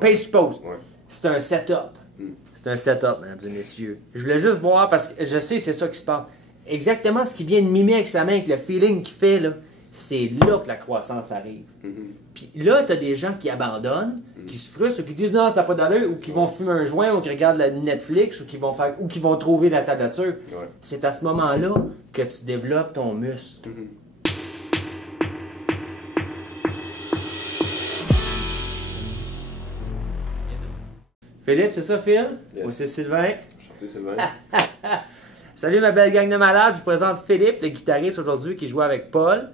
Pace suppose. Ouais. C'est un setup. C'est un setup, mesdames et messieurs. Je voulais juste voir parce que je sais c'est ça qui se passe. Exactement ce qu'il vient de mimer avec sa main, avec le feeling qu'il fait, là, c'est là que la croissance arrive. Puis là, tu as des gens qui abandonnent, qui se frustrent, ou qui disent non, ça n'a pas d'allure, ou qui vont fumer un joint, ou qui regardent la Netflix, ou qui vont trouver la tablature. Ouais. C'est à ce moment-là que tu développes ton muscle. Philippe, c'est ça, Phil? Yes. Moi, c'est Sylvain. Enchanté, Sylvain. Salut ma belle gang de malades, je vous présente Philippe, le guitariste aujourd'hui qui joue avec Paul.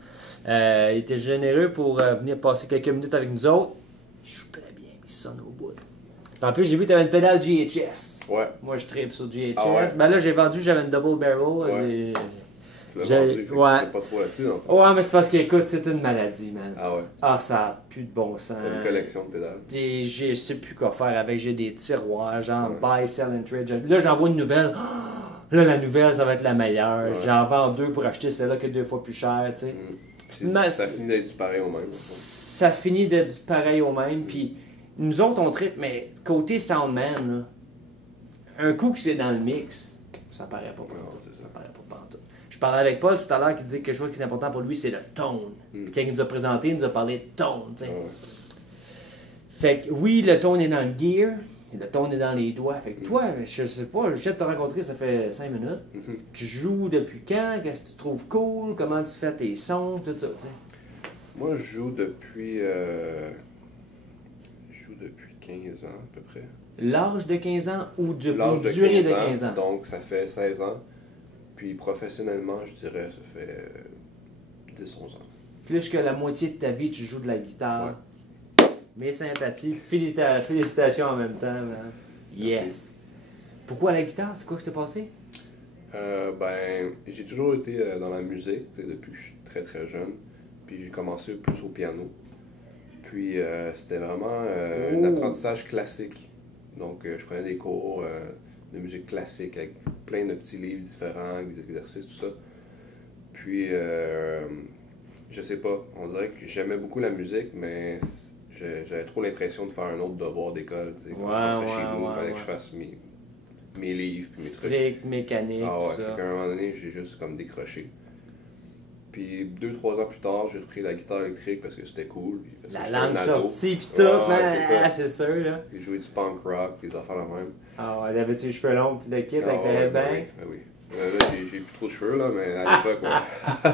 Il était généreux pour venir passer quelques minutes avec nous autres. Je joue très bien, il sonne au bout. En plus, j'ai vu que tu avais une pédale GHS. Ouais. Moi, je tripe sur GHS. Ah ouais? Ben là, j'ai vendu, j'avais une double barrel. Ouais. Tu l'as J'ai- vendu, fait que ouais. tu fais pas trop là-dessus, dans le fond. Ouais, mais c'est parce que, écoute, c'est une maladie, man. Ah ouais. Ah, ça a plus de bon sens. T'as une collection de pédales. Je sais plus quoi faire avec. J'ai des tiroirs, genre Ouais. buy, sell and trade. Là, j'envoie une nouvelle. Là, la nouvelle, ça va être la meilleure. Ouais. J'en vends deux pour acheter celle-là qui est 2 fois plus chère, tu sais. Mais- Ça finit d'être du pareil au même. Ça finit d'être pareil au même. Puis nous autres, on tripe, mais côté Soundman, là, un coup que c'est dans le mix, ça paraît pas pantoute. Non, c'est ça. Ça paraît pas pantoute. Je parlais avec Paul tout à l'heure qui disait que quelque chose qui est important pour lui, c'est le tone. Puis quand il nous a présenté, il nous a parlé de tone, tu sais. Ouais. Fait que oui, le tone est dans le gear, et le tone est dans les doigts. Fait que toi, je sais pas, je viens de te rencontrer, ça fait 5 minutes. Tu joues depuis quand? Qu'est-ce que tu trouves cool? Comment tu fais tes sons? Tout ça, tu sais. Moi, je joue depuis 15 ans à peu près. L'âge de 15 ans ou L'âge de durée 15 de 15 ans? Donc, ça fait 16 ans. Puis professionnellement, je dirais, ça fait 10-11 ans. Plus que la moitié de ta vie, tu joues de la guitare. Mes sympathies, félicitations en même temps, man. Yes. Merci. Pourquoi la guitare? C'est quoi qui s'est passé? Ben, j'ai toujours été dans la musique, tu sais, depuis que je suis très très jeune. Puis j'ai commencé plus au piano. Puis c'était vraiment un apprentissage classique. Donc je prenais des cours de musique classique avec plein de petits livres différents, avec des exercices, tout ça. Puis je sais pas, on dirait que j'aimais beaucoup la musique, mais j'avais trop l'impression de faire un autre devoir d'école. Tu sais, comme rentrer chez nous, il fallait que je fasse mes livres puis mes trucs. Strict, mécanique, Ah ouais, tout fait ça. qu'à un moment donné, j'ai juste comme décroché. Puis 2-3 ans plus tard, j'ai repris la guitare électrique parce que c'était cool. Puis parce que La j'étais un langue ado. sortie pis tout, Ouais, man. c'est ça. Ah, c'est sûr, là. J'ai joué du punk rock, des affaires la même. Ah ouais, d'habitude, les cheveux longs, pis le kit avec le ouais, headband. ben oui. Là, j'ai plus trop de cheveux, là, mais à l'époque, ouais.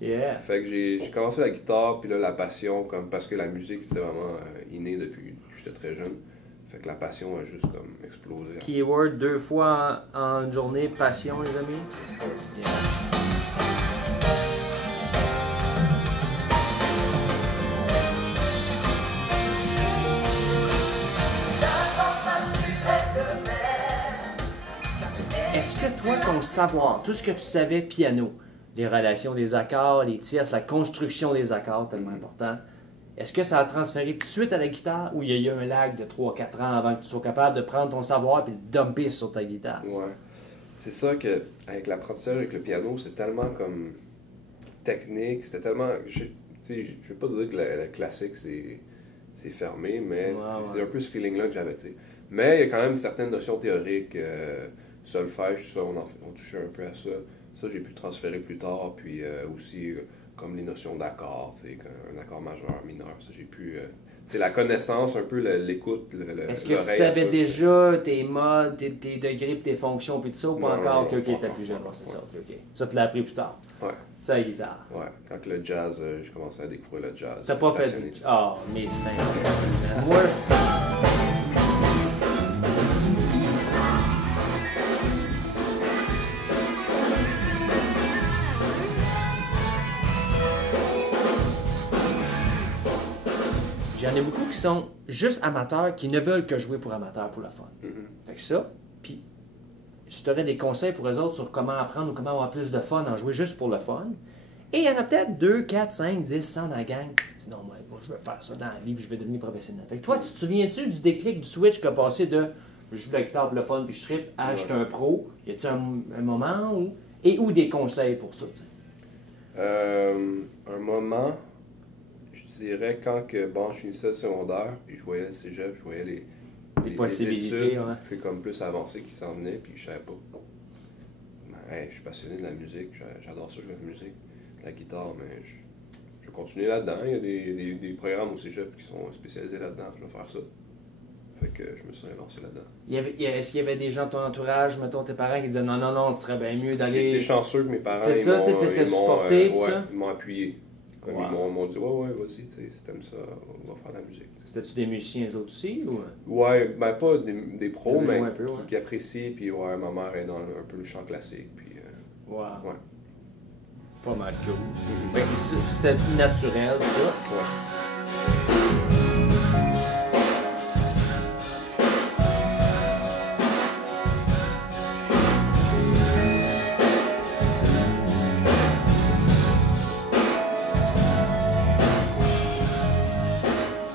Yeah. Fait que j'ai commencé la guitare, puis là, la passion, comme parce que la musique, c'était vraiment inné depuis que j'étais très jeune. Fait que la passion a juste comme explosé. Keyword 2 fois en une journée, passion, les amis. C'est ça. Yeah. Est-ce que toi, ton savoir, tout ce que tu savais piano, les relations des accords, les tierces, la construction des accords, tellement important, est-ce que ça a transféré tout de suite à la guitare ou il y a eu un lag de 3-4 ans avant que tu sois capable de prendre ton savoir et le dumper sur ta guitare? Ouais. C'est ça que, avec l'apprentissage avec le piano, c'est tellement comme technique, c'était tellement. Tu sais, je veux pas dire que la classique c'est fermé, mais c'est un peu ce feeling-là que j'avais, tu sais. Mais il y a quand même certaines notions théoriques, solfège, tout ça, on touchait un peu à ça. Ça, j'ai pu le transférer plus tard, puis aussi comme les notions d'accords, tu sais, un accord majeur, mineur, ça, j'ai pu. Tu sais, la connaissance, un peu l'écoute, Est-ce que tu l'oreille à savais ça, déjà tes modes, tes degrés, tes fonctions, puis tout ça, ou pas Non, encore? non, Ok, ok, pas t'es encore. plus jeune, ouais, c'est Ouais. ça, ok, ok. Ça, tu l'as appris plus tard. Ouais. C'est la guitare. Ouais, quand le jazz, j'ai commencé à découvrir le jazz. T'as pas fait passionné. du... Ah, mes seins. Moi... J'en ai beaucoup qui sont juste amateurs, qui ne veulent que jouer pour amateurs, pour le fun. Fait que ça, puis si tu aurais des conseils pour eux autres sur comment apprendre ou comment avoir plus de fun en jouer juste pour le fun. Et il y en a peut-être 2, 4, 5, 10, 100 dans la gang. Sinon, moi, je veux faire ça dans la vie puis je veux devenir professionnel. Fait que toi, tu te souviens-tu du déclic, du switch qui a passé de je joue de la guitare pour le fun puis je trippe à je suis un pro? Y a-tu un moment où. Et où des conseils pour ça? Tu sais? Un moment, je dirais quand que, bon, je finissais le secondaire, puis je voyais le cégep, je voyais Les possibilités, études, ouais. c'est comme plus avancé qui s'en venait, puis je savais pas. Ben, hey, je suis passionné de la musique, j'adore ça jouer de la musique, de la guitare, mais je vais continuer là-dedans. Il y a des programmes au cégep qui sont spécialisés là-dedans, je vais faire ça. Fait que je me suis lancé là-dedans. Est-ce qu'il y avait des gens de ton entourage, mettons tes parents, qui disaient non, non, non, tu serais bien mieux J'ai d'aller. été chanceux que mes parents C'est ça, tu t'étais supporté, tout ouais, ça? ils m'ont appuyé. Comme Wow. ils m'ont dit, ouais, vas-y, tu sais, si t'aimes ça, on va faire de la musique. C'était-tu des musiciens, eux autres aussi? Ou... Ouais, ben pas des pros, Ils mais jouent un peu, ouais. qui apprécient, puis ouais, ma mère est dans un peu le chant classique, puis Wow. ouais. Pas mal cool. Fait que c'était naturel, ça. Ouais.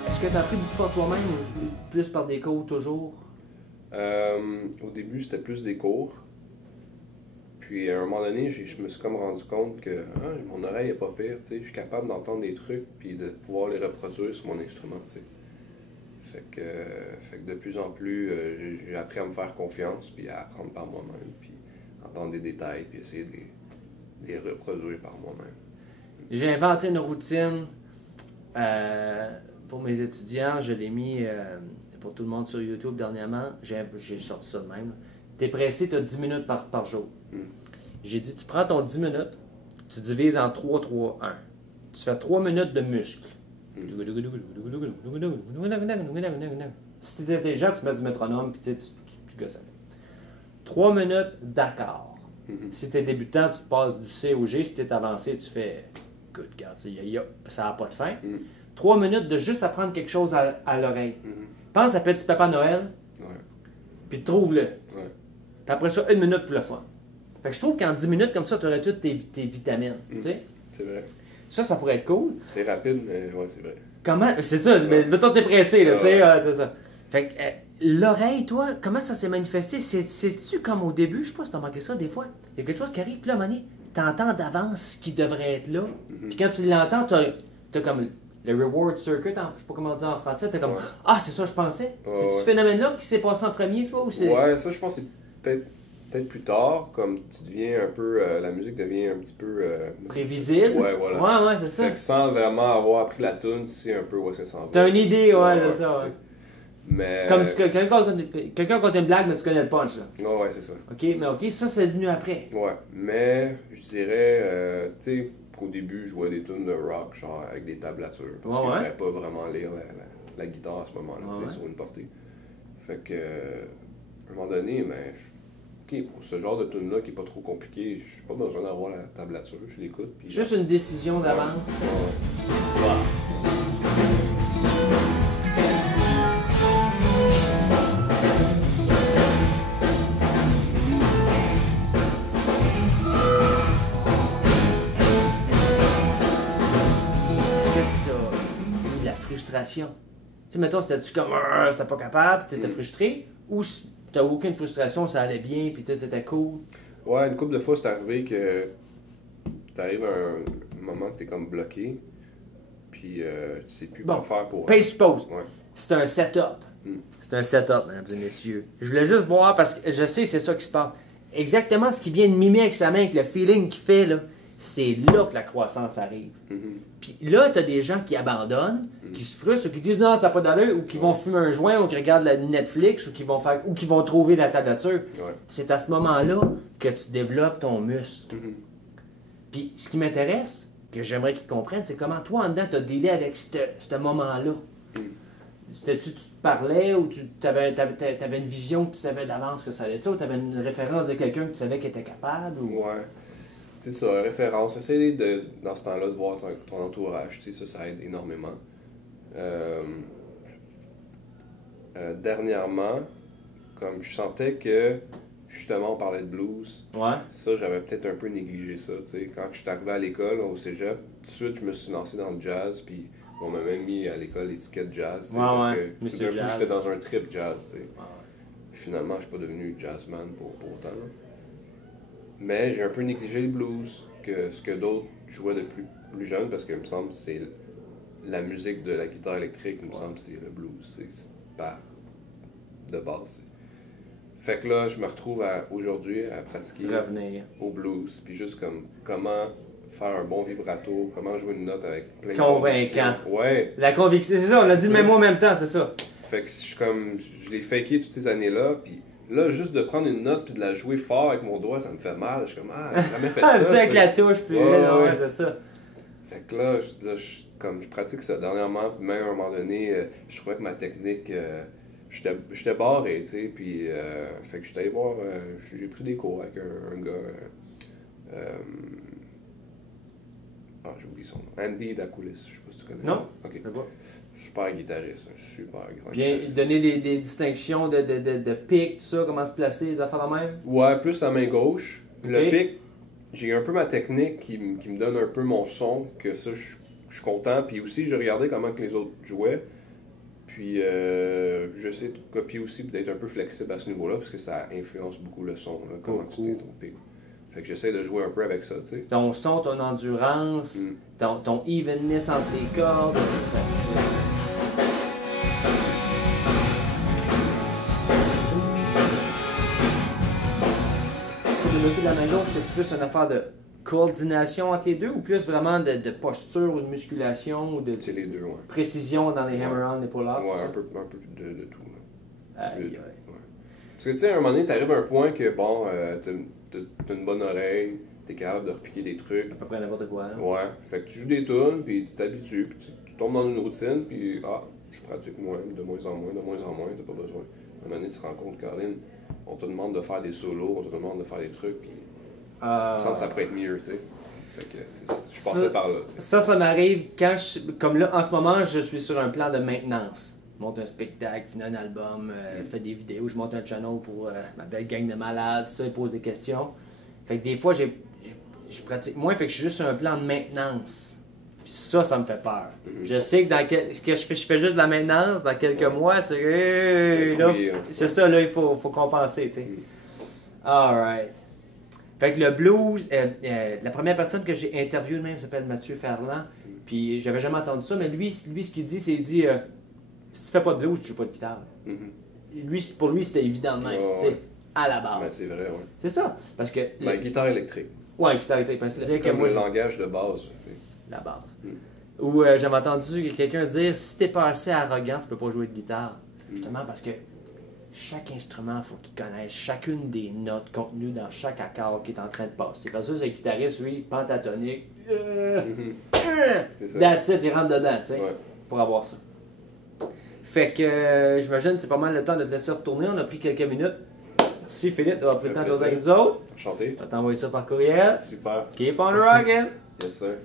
Est-ce que tu as appris beaucoup par toi-même ou plus par des cours toujours? Au début, c'était plus des cours. Puis à un moment donné, je me suis comme rendu compte que mon oreille est pas pire, tu sais. Je suis capable d'entendre des trucs puis de pouvoir les reproduire sur mon instrument, tu sais. Fait que de plus en plus, j'ai appris à me faire confiance puis à apprendre par moi-même, puis entendre des détails puis essayer de les reproduire par moi-même. J'ai inventé une routine pour mes étudiants. Je l'ai mis pour tout le monde sur YouTube dernièrement. J'ai sorti ça de même. T'es pressé, tu as 10 minutes par jour. J'ai dit, tu prends ton 10 minutes, tu divises en 3, 3, 1. Tu fais 3 minutes de muscles. Si t'es intelligent, tu mets du métronome, puis tu gosses avec. 3 minutes d'accords. Si t'es débutant, tu te passes du C au G. Si t'es avancé, tu fais good, regarde, ça n'a pas de fin. 3 minutes de juste apprendre quelque chose à l'oreille. Pense à Petit Papa Noël, puis trouve-le. Puis après ça, 1 minute pour le fun. Fait que je trouve qu'en 10 minutes, comme ça, tu aurais toutes tes vitamines. Tu sais? C'est vrai. Ça pourrait être cool. C'est rapide, mais ouais, c'est vrai. Comment? C'est ça, mais mettons t'es pressé, là, tu sais, c'est ça. Fait que l'oreille, toi, comment ça s'est manifesté? C'est-tu comme au début? Je sais pas si t'as manqué ça des fois. Il y a quelque chose qui arrive, puis là, à un moment donné, t'entends d'avance ce qui devrait être là. Puis quand tu l'entends, t'as comme le reward circuit, je sais pas comment dire en français, t'as comme ah, c'est ça, je pensais. C'est ce phénomène-là qui s'est passé en premier, toi, ou c'est. Ouais, ça, je pense que c'est peut-être plus tard, comme tu deviens un peu, la musique devient un petit peu... prévisible. Ouais, voilà. Ouais, c'est ça. Fait que sans vraiment avoir appris la tune, tu sais un peu où ça s'en va. T'as une idée, ouais, c'est ça, ouais. Mais... Comme quelqu'un compte une blague, mais tu connais le punch, là. Ouais, c'est ça. OK, ça, c'est venu après. Ouais, mais je dirais, tu sais, qu'au début, je jouais des tunes de rock, genre avec des tablatures, parce que je savais pas vraiment lire la guitare à ce moment-là, tu sais, sur une portée. Fait que, à un moment donné, ben... OK, pour ce genre de tune-là qui est pas trop compliqué, j'ai pas besoin d'avoir la tablature, je l'écoute. Puis juste une décision d'avance. Est-ce que tu as eu de la frustration? Tu sais, mettons, c'était-tu comme c'était pas capable, t'étais frustré, ou t'as aucune frustration, ça allait bien, puis tout était cool? Ouais, une couple de fois, c'est arrivé que t'arrives à un moment que t'es comme bloqué, puis tu sais plus quoi faire pour... Pace suppose. Ouais. C'est un setup. C'est un setup, mesdames et messieurs. Je voulais juste voir, parce que je sais c'est ça qui se passe. Exactement ce qu'il vient de mimer avec sa main, avec le feeling qu'il fait, là, c'est là que la croissance arrive. Puis là, t'as des gens qui abandonnent, qui se frustrent, ou qui disent non, ça n'a pas d'allure, ou qui vont fumer un joint, ou qui regardent la Netflix, ou qui vont trouver la tablature. C'est à ce moment-là que tu développes ton muscle. Puis ce qui m'intéresse, que j'aimerais qu'ils comprennent, c'est comment toi, en dedans, tu as dealé avec ce moment-là. Tu te parlais ou tu avais une vision que tu savais d'avance que ça allait être ça, ou tu avais une référence de quelqu'un que tu savais qu'il était capable? Ou... Ouais. C'est ça, référence. Essayer dans ce temps-là de voir ton entourage, tu sais, ça aide énormément. Dernièrement, comme je sentais que, justement, on parlait de blues, ça, j'avais peut-être un peu négligé ça, tu sais. Quand je suis arrivé à l'école, au cégep, tout de suite, je me suis lancé dans le jazz, puis on m'a même mis à l'école l'étiquette jazz, tu sais, parce que tout d'un coup, j'étais dans un trip jazz, tu sais. Finalement, je suis pas devenu jazzman pour autant, là. Mais j'ai un peu négligé le blues, ce que d'autres jouaient de plus jeune, parce que il me semble que c'est la musique de la guitare électrique, il me semble, c'est le blues. C'est par de base. Fait que là, je me retrouve aujourd'hui à pratiquer au blues, puis juste comme comment faire un bon vibrato, comment jouer une note avec plein de convaincant. Ouais. La conviction, c'est ça, on a dit le même mot en même temps, c'est ça. Fait que je l'ai faké toutes ces années-là, puis là, juste de prendre une note puis de la jouer fort avec mon doigt, ça me fait mal. Je suis comme, j'ai jamais fait ça. Tu sais, avec la touche, puis ouais, c'est ça. Fait que là, je pratique ça dernièrement, puis même à un moment donné, je trouvais que ma technique, j'étais barré, tu sais, puis fait que j'étais allé voir, j'ai pris des cours avec un gars, j'ai oublié son nom, Andy Dacoulis, je sais pas si tu connais. Non, ok. je sais pas. Super guitariste, un super grand Bien, guitariste. donner des distinctions de pic, tout ça, comment se placer, les affaires de même? Ouais, plus la main gauche. Okay. Le pic, j'ai un peu ma technique qui me donne un peu mon son, que ça, je suis content. Puis aussi, j'ai regardé comment que les autres jouaient. Puis, j'essaie de copier aussi, d'être un peu flexible à ce niveau-là, parce que ça influence beaucoup le son, là, comment tu tiens ton pic. Fait que j'essaie de jouer un peu avec ça, tu sais. Ton son, ton endurance, ton evenness entre les cordes, ça. De la main gauche, c'était plus une affaire de coordination entre les deux ou plus vraiment de posture ou de musculation ou de c'est les deux, ouais. précision dans les hammer-on, les pull-offs? Ouais, un peu de tout. Là. Aïe, aïe. Ouais. Parce que tu sais, à un moment donné, t'arrives à un point que, bon, t'as une bonne oreille, t'es capable de repiquer des trucs. À peu près n'importe quoi. Là. Ouais, fait que tu joues des tunes, puis tu t'habitues, puis tu tombes dans une routine, puis je pratique moins, de moins en moins, t'as pas besoin. À un moment donné, tu te rends compte, Caroline, on te demande de faire des solos, on te demande de faire des trucs, puis tu te sens que ça pourrait être mieux, tu sais. Fait que je passais par là, tu sais. Ça m'arrive quand comme là, en ce moment, je suis sur un plan de maintenance. Je monte un spectacle, finis un album, fais des vidéos, je monte un channel pour ma belle gang de malades, ça, ils posent des questions. Fait que des fois, je pratique moins, fait que je suis juste sur un plan de maintenance. Puis ça me fait peur. Je sais que je fais juste de la maintenance, dans quelques mois, c'est ça, là, il faut compenser, tu sais. Alright. Fait que le blues, la première personne que j'ai interviewée même s'appelle Mathieu Ferland, puis j'avais jamais entendu ça, mais lui ce qu'il dit, c'est si tu fais pas de blues, tu joues pas de guitare. Pour lui, c'était évident de même, tu sais, à la base. Ben, c'est vrai, ouais. C'est ça, parce que... La guitare électrique. Ouais, guitare électrique, parce que c'est que comme moi, le langage de base, tu sais. La base. Ou j'avais entendu quelqu'un dire, si t'es pas assez arrogant, tu peux pas jouer de guitare. Justement parce que chaque instrument, il faut qu'il connaisse chacune des notes contenues dans chaque accord qui est en train de passer. Parce que c'est le guitariste, lui, pentatonique. That's it, il rentre dedans, tu sais, pour avoir ça. Fait que j'imagine que c'est pas mal le temps de te laisser retourner. On a pris quelques minutes. Merci Philippe d'avoir pris le temps de jouer avec nous autres. Enchanté. Je vais t'envoyer ça par courriel. Super. Keep on rocking. Yes, sir.